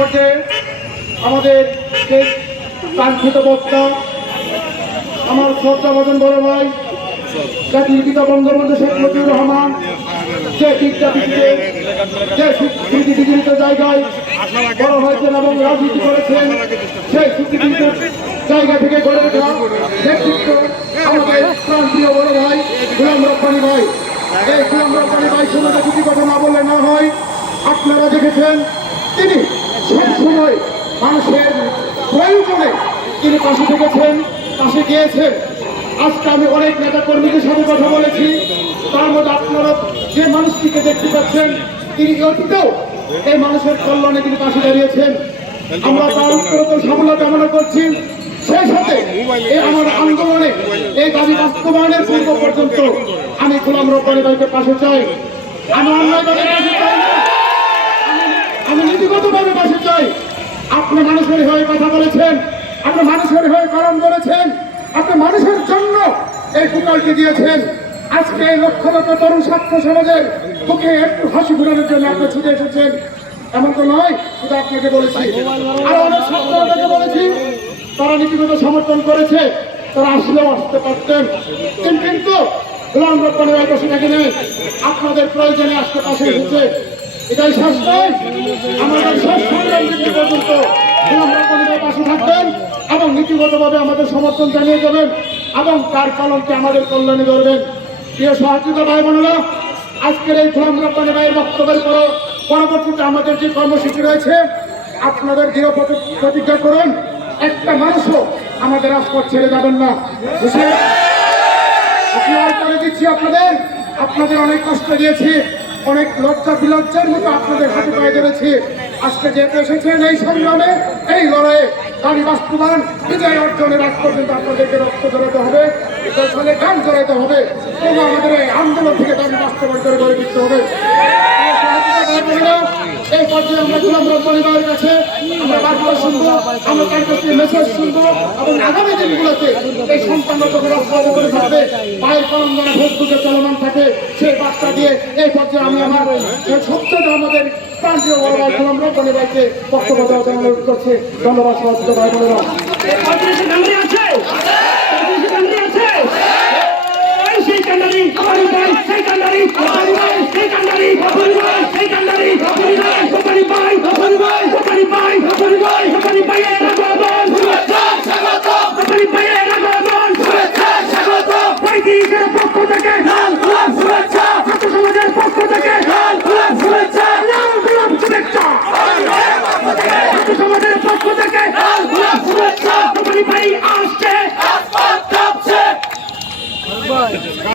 পর্যায়ে আমাদের কাঙ্ক্ষিত বক্তা, আমার শ্রদ্ধা ভজন বড় ভাই, জাতির পিতা বঙ্গবন্ধু শেখ মুজিবুর রহমান, যে বিদ্যাপীঠে, যে স্বীকৃতিগৃহীত জায়গায় বড় হয়েছেন এবং রাজনীতি করেছেন, সেই স্বীকৃতিগৃহীত জায়গা থেকে গড়ে ওঠা নেতৃত্ব আমাদের প্রান্তীয় বড় ভাই, গুলাম রব্বানি ভাই। এই গুলাম রব্বানি ভাই সমাজে কিছু কথা না বললে না হয়, আপনারা দেখেছেন, তিনি সবসময় মানুষের প্রয়োজনে তিনি পাশে থেকেছেন, পাশে গিয়েছেন। আজকে আমি অনেক নেতা কর্মীদের সাথে কথা বলেছি। তার মধ্যে আপনারা যে মানুষটিকে দেখতে পাচ্ছেন, তিনি অতীতেও এই মানুষের কল্যাণে তিনি পাশে দাঁড়িয়েছেন। আমরা তার উত্তরোত্তর সাফল্য কামনা করছি। সেই সাথে এই আমার আন্দোলনে, এই দাবি বাস্তবায়নের পূর্ব পর্যন্ত আমি গোলাম রব্বানি ভাইকে পাশে চাই। আমি অন্যায়ভাবে পাশে চাই। আমি নীতিগতভাবে পাশে চাই আপনি মানুষের হয়ে কথা বলেছেন, আপনি মানুষের হয়ে কলম করেছেন আপনি মানুষের জন্য এই কুকালকে দিয়েছেন। আজকে এই লক্ষ লক্ষ তরুণ ছাত্র সমাজের মুখে একটু হাসি ঘুরানোর জন্য আপনি ছুটে এসেছেন। এমন তো নয়, শুধু আপনাকে বলেছি। আর অনেক ছাত্রদেরকে বলেছি, তারা নীতিগত সমর্থন করেছে, তারা আসলেও আসতে পারতেন। কিন্তু- গোলাম ভাই বসে নেই আপনাদের প্রয়োজনে আসতে পাশে এসেছে। এটাই নয়। আমাদের শেষ সংগ্রাম দিতে পর্যন্ত পাশে থাকবেন এবং নীতিগতভাবে আমাদের সমর্থন জানিয়ে দেবেন এবং তার কলমকে আমাদের কল্যাণে ধরবেন প্রিয় সহযোগিতা ভাই বোনেরা, আজকের এই গোলাম রব্বানি ভাইয়ের বক্তব্যের পর পরবর্তীতে আমাদের যে কর্মসূচি রয়েছে, আপনাদের দৃঢ় প্রতি- প্রতিজ্ঞা করুন, একটা মানুষও আমাদের রাজপথ ছেড়ে যাবেন না। বুঝলেন? করে দিচ্ছি আপনাদের। আপনাদের অনেক কষ্ট দিয়েছি। অনেক লজ্জা বিলজ্জার মতো আপনাদের হাতে পায়ে ধরেছি। আজকে যেহেতু এসেছেন এই সংগ্রামে, এই লড়াইয়ে দাবি বাস্তবায়ন, বিজয় অর্জনের আগ পর্যন্ত আপনাদেরকে রক্ত জড়াতে হবে সালে গান জড়াতে হবে তবু আমাদের এই আন্দোলন থেকে দাবি বাস্তবায়ন করে গড়ে দিতে হবে। এই পর্যায়ে আমরা গোলাম ভাইয়ের কাছে আমরা বার্তা শুনব, আমরা তার কাছে মেসেজ শুনব এবং আগামী দিনগুলোতে এই সন্তানরা যখন রাস্তায় করে থাকবে, ভাইয়ের কলম দ্বারা ফেসবুকে চলমান থাকে, সেই বার্তা দিয়ে এই পর্যায়ে আমি আমার সত্যটা আমাদের প্রান্তীয় বড় ধন্যবাদ সহযোগিতা ভাই বোনেরা।